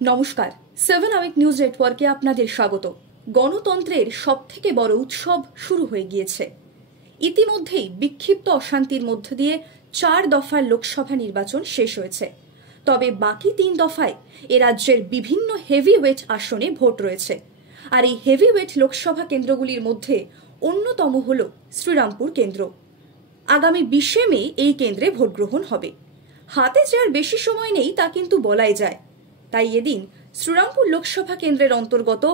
নমস্কার, 7 hour news নেটওয়ার্কে আপনাদের স্বাগত। গণতন্ত্রের সবথেকে বড় উৎসব শুরু হয়ে গিয়েছে। ইতিমধ্যেই বিক্ষিপ্ত অশান্তির মধ্য দিয়ে 4 দফার লোকসভা নির্বাচন শেষ হয়েছে। তবে বাকি 3 দফায় এ রাজ্যের বিভিন্ন হেভিওয়েট আসনে ভোট রয়েছে। আর এই হেভিওয়েট লোকসভা কেন্দ্রগুলির মধ্যে অন্যতম হল শ্রীরামপুর কেন্দ্র। আগামী 20 মে এই কেন্দ্রে ভোট গ্রহণ হবে। হাতে যে আর বেশি সময় নেই তা কিন্তু বলাই যায়। তাই এদিন শ্রীরামপুর লোকসভা কেন্দ্রের অন্তর্গত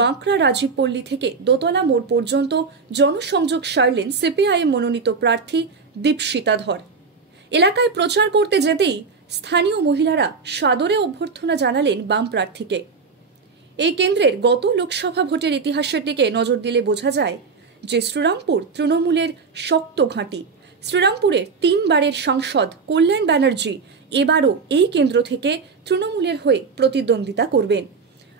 বাঁকড়া রাজীবপল্লী থেকে দোতলা মোড় পর্যন্ত জনসংযোগ সারলেন সিপিআইএম মনোনীত প্রার্থী দীপশিতা ধর। এলাকায় প্রচার করতে যেতেই স্থানীয় মহিলারা সাদরে অভ্যর্থনা জানালেন বাম প্রার্থীকে। এই কেন্দ্রের গত লোকসভা ভোটের ইতিহাসের দিকে নজর দিলে বোঝা যায় যে শ্রীরামপুর তৃণমূলের শক্ত ঘাঁটি। শ্রীরামপুরের 3 বারের সাংসদ কল্যাণ ব্যানার্জি এবারও এই কেন্দ্র থেকে তৃণমূলের হয়ে প্রতিদ্বন্দ্বিতা করবেন।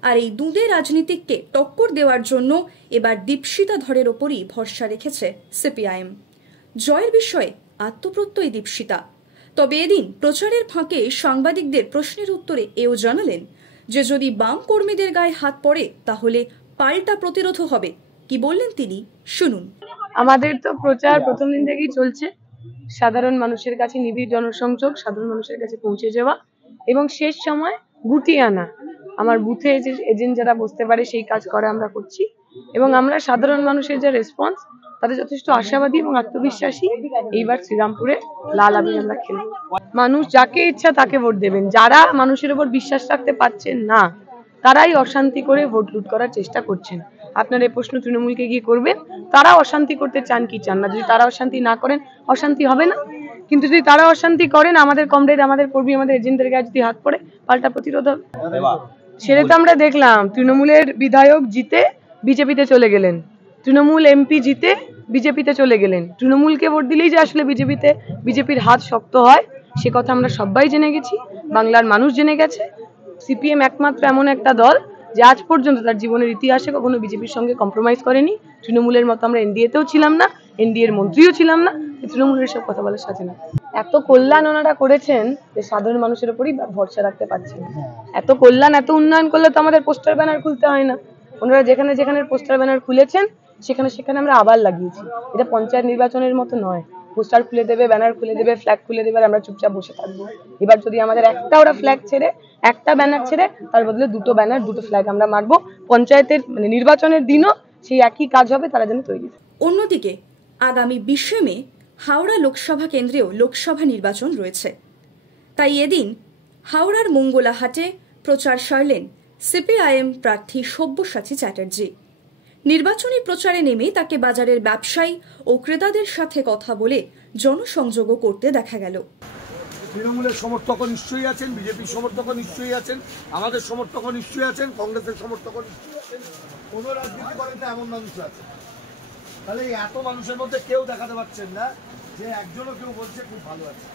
আর এই দুঁদে রাজনীতিককে টক্কর দেওয়ার জন্য এবার দীপশিতা ধরের ওপরই ভরসা রেখেছে সিপিআইএম। জয়ের বিষয়ে আত্মপ্রত্যয়ী দীপশিতা। তবে এদিন প্রচারের ফাঁকে সাংবাদিকদের প্রশ্নের উত্তরে এও জানালেন যে যদি বাম কর্মীদের গায়ে হাত পড়ে তাহলে পাল্টা প্রতিরোধ হবে। কি বললেন তিনি, শুনুন। আমাদের তো প্রচার প্রথম দিন থেকেই চলছে। সাধারণ মানুষের কাছে নিবিড় জনসংযোগ, সাধারণ মানুষের কাছে পৌঁছে যাওয়া এবং শেষ সময় গুটিয়ে আনা। আমার বুথে যে এজেন্ট যারা বসতে পারে সেই কাজ করে আমরা করছি এবং আমরা সাধারণ মানুষের যে রেসপন্স তাদের যথেষ্ট আশাবাদী এবং আত্মবিশ্বাসী। এইবার শ্রীরামপুরে লাল আবির আমরা খেলব। মানুষ যাকে ইচ্ছা তাকে ভোট দেবেন। যারা মানুষের উপর বিশ্বাস রাখতে পারছেন না তারাই অশান্তি করে ভোট লুট করার চেষ্টা করছেন। আপনার এই প্রশ্ন তৃণমূলকে গিয়ে করবেন, তারা অশান্তি করতে চান কি চান না। যদি তারা অশান্তি না করেন অশান্তি হবে না, কিন্তু যদি তারা অশান্তি করেন আমাদের কমরেড, আমাদের কর্মী, আমাদের এজেন্টদের গায়ে যদি হাত পড়ে পাল্টা প্রতিরোধ হবে। সেটা তো আমরা দেখলাম, তৃণমূলের বিধায়ক জিতে বিজেপিতে চলে গেলেন, তৃণমূল এমপি জিতে বিজেপিতে চলে গেলেন। তৃণমূলকে ভোট দিলেই যে আসলে বিজেপির হাত শক্ত হয় সে কথা আমরা সবাই জেনে গেছি, বাংলার মানুষ জেনে গেছে। সিপিএম একমাত্র এমন একটা দল যে আজ পর্যন্ত তার জীবনের ইতিহাসে কখনো বিজেপির সঙ্গে কম্প্রোমাইজ করেনি। তৃণমূলের মতো আমরা এনডিএতেও ছিলাম না, এনডিএর মন্ত্রীও ছিলাম না, তৃণমূলের সব কথা বলার সাথে না। এত কল্যাণ ওনারা করেছেন যে সাধারণ মানুষের উপরই ভরসা রাখতে পারছেন। এত কল্যাণ, এত উন্নয়ন করলে তো আমাদের পোস্টার ব্যানার খুলতে হয় না। ওনারা যেখানে যেখানে পোস্টার ব্যানার খুলেছেন সেখানে সেখানে আমরা আবার লাগিয়েছি। এটা পঞ্চায়েত নির্বাচনের মতো নয়, পোস্টার খুলে দেবে, ব্যানার খুলে দেবে, ফ্ল্যাগ খুলে দেবে আর আমরা চুপচাপ বসে থাকবো। এবার যদি আমাদের একটা ওরা ফ্ল্যাগ ছেড়ে, একটা ব্যানার ছেড়ে তার বদলে 2টো ব্যানার 2টো ফ্ল্যাগ আমরা মারবো। পঞ্চায়েতের নির্বাচনের দিনও সেই একই কাজ হবে, তারা যেন তৈরি। অন্যদিকে আগামী 20 মে হাওড়া লোকসভা কেন্দ্রেও লোকসভা নির্বাচন রয়েছে। তাই এদিন হাওড়ার মঙ্গলাহাটে প্রচার সারলেন সিপিআইএম প্রার্থী সব্যসাচী চ্যাটার্জি। নির্বাচনী প্রচারে নেমে তাকে বাজারের ব্যবসায়ী ও ক্রেতাদের সাথে কথা বলে জনসংযোগও করতে দেখা গেল। তৃণমূলের সমর্থকও নিশ্চয়ই আছেন, বিজেপির সমর্থকও নিশ্চয়ই আছেন, আমাদের সমর্থকও নিশ্চয়ই আছেন, কংগ্রেসের সমর্থকও নিশ্চয়ই আছেন, কোনো রাজনীতি করেন তো এমন মানুষ আছে। তাহলে এই এত মানুষের মধ্যে কেউ দেখাতে পারছেন না যে একজনও কেউ বলছে খুব ভালো আছে।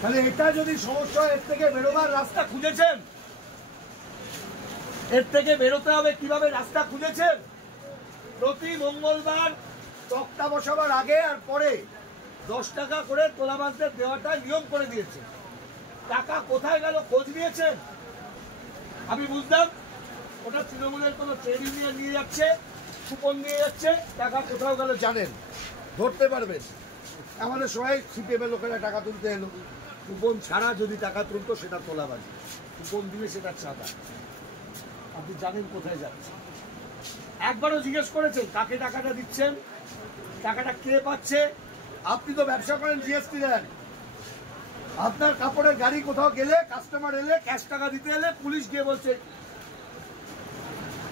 তাহলে এটা যদি সমস্যা, এর থেকে বেরোবার রাস্তা খুঁজেছেন, এর থেকে বেরোতে হবে কিভাবে রাস্তা খুঁজেছেন। প্রতি মঙ্গলবার তক্তা বসাবার আগে আর পরে 10 টাকা করে তোলাবাজদের দেওয়াটা নিয়ম করে দিয়েছে। টাকা কোথায় গেল খোঁজ নিয়েছেন? আমি বুঝলাম ওটা তৃণমূলের কোনো ট্রেড ইউনিয়ন নিয়ে যাচ্ছে, কুপন নিয়ে যাচ্ছে, টাকা কোথাও গেল জানেন, ধরতে পারবেন। আমাদের সবাই সিপিএমের লোকেরা টাকা তুলতে এলো, কুপন ছাড়া যদি টাকা তুলতো সেটা তোলাবাজি, কুপন দিলে সেটা চাঁদা। আপনি জানেন কোথায় যাচ্ছে। একবারও জিজ্ঞেস করেছেন কাকে টাকাটা দিচ্ছেন, টাকাটা কে পাচ্ছে? আপনি তো ব্যবসা করেন, জিএসটি দেন। আপনার কাপড়ের গাড়ি কোথাও গেলে, কাস্টমার এলে, ক্যাশ টাকা দিতে এলে পুলিশ গিয়ে বলছে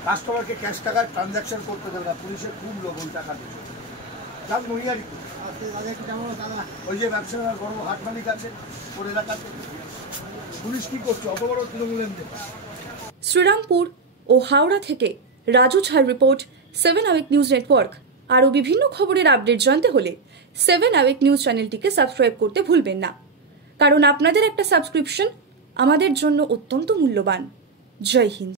কাস্টমারকে ক্যাশ টাকার ট্রানজাকশন করতে দেবে না, পুলিশের খুব লোক ওই টাকা দিচ্ছে। যান মহিয়ারি ওই যে ব্যবসাদার বড় হাট মালিক আছে ওর এলাকাতে, পুলিশ কি করছে? অত বড় তৃণমূলের নেতা। শ্রীরামপুর ও হাওড়া থেকে রাজু ঝার রিপোর্ট, 7 আওয়ার নিউজ নেটওয়ার্ক। আরও বিভিন্ন খবরের আপডেট জানতে হলে 7 আওয়ার নিউজ চ্যানেলটিকে সাবস্ক্রাইব করতে ভুলবেন না, কারণ আপনাদের একটা সাবস্ক্রিপশন আমাদের জন্য অত্যন্ত মূল্যবান। জয় হিন্দ।